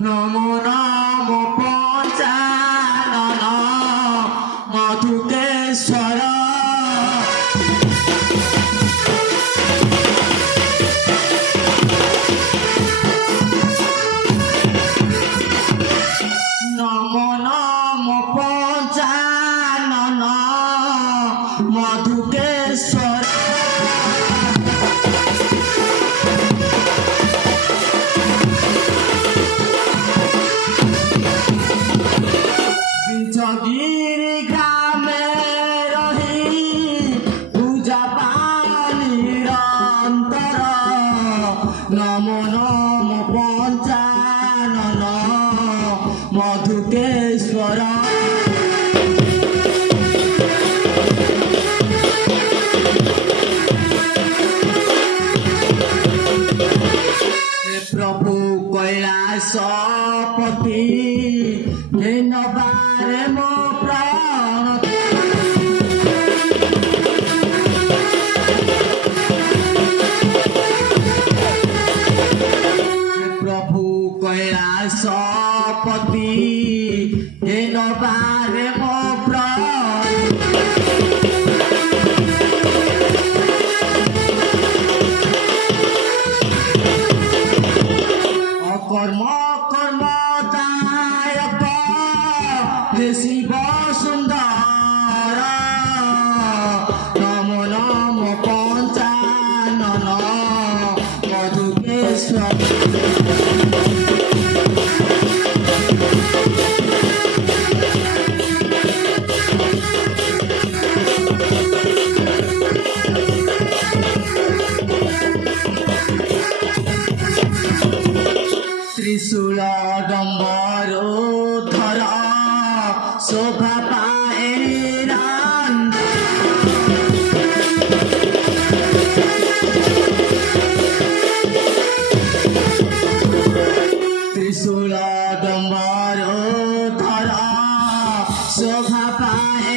নমো নম পঞ্চানন মধুকেশ্বর নমো নম পঞ্চানন মধুকেশ্বর বিজগিরি গ্রামে রহি পূজা পানির অন্তর নমো নম পঞ্চানন মধুকেশ্বর প্রভু কৈলাসপতি নবারে মো প্রাণ প্রভু কৈলাসপতি নবারে মো প্রাণ অকর্ম কর্ম দায়ক শিব সুন্দর নমো নম পঞ্চানন মধুকেশ্বর ত্রিশূল ডম্বর ধর শোভা পায়ে রান ত্রিশূল ডম্বর ধর শোভা পায়ে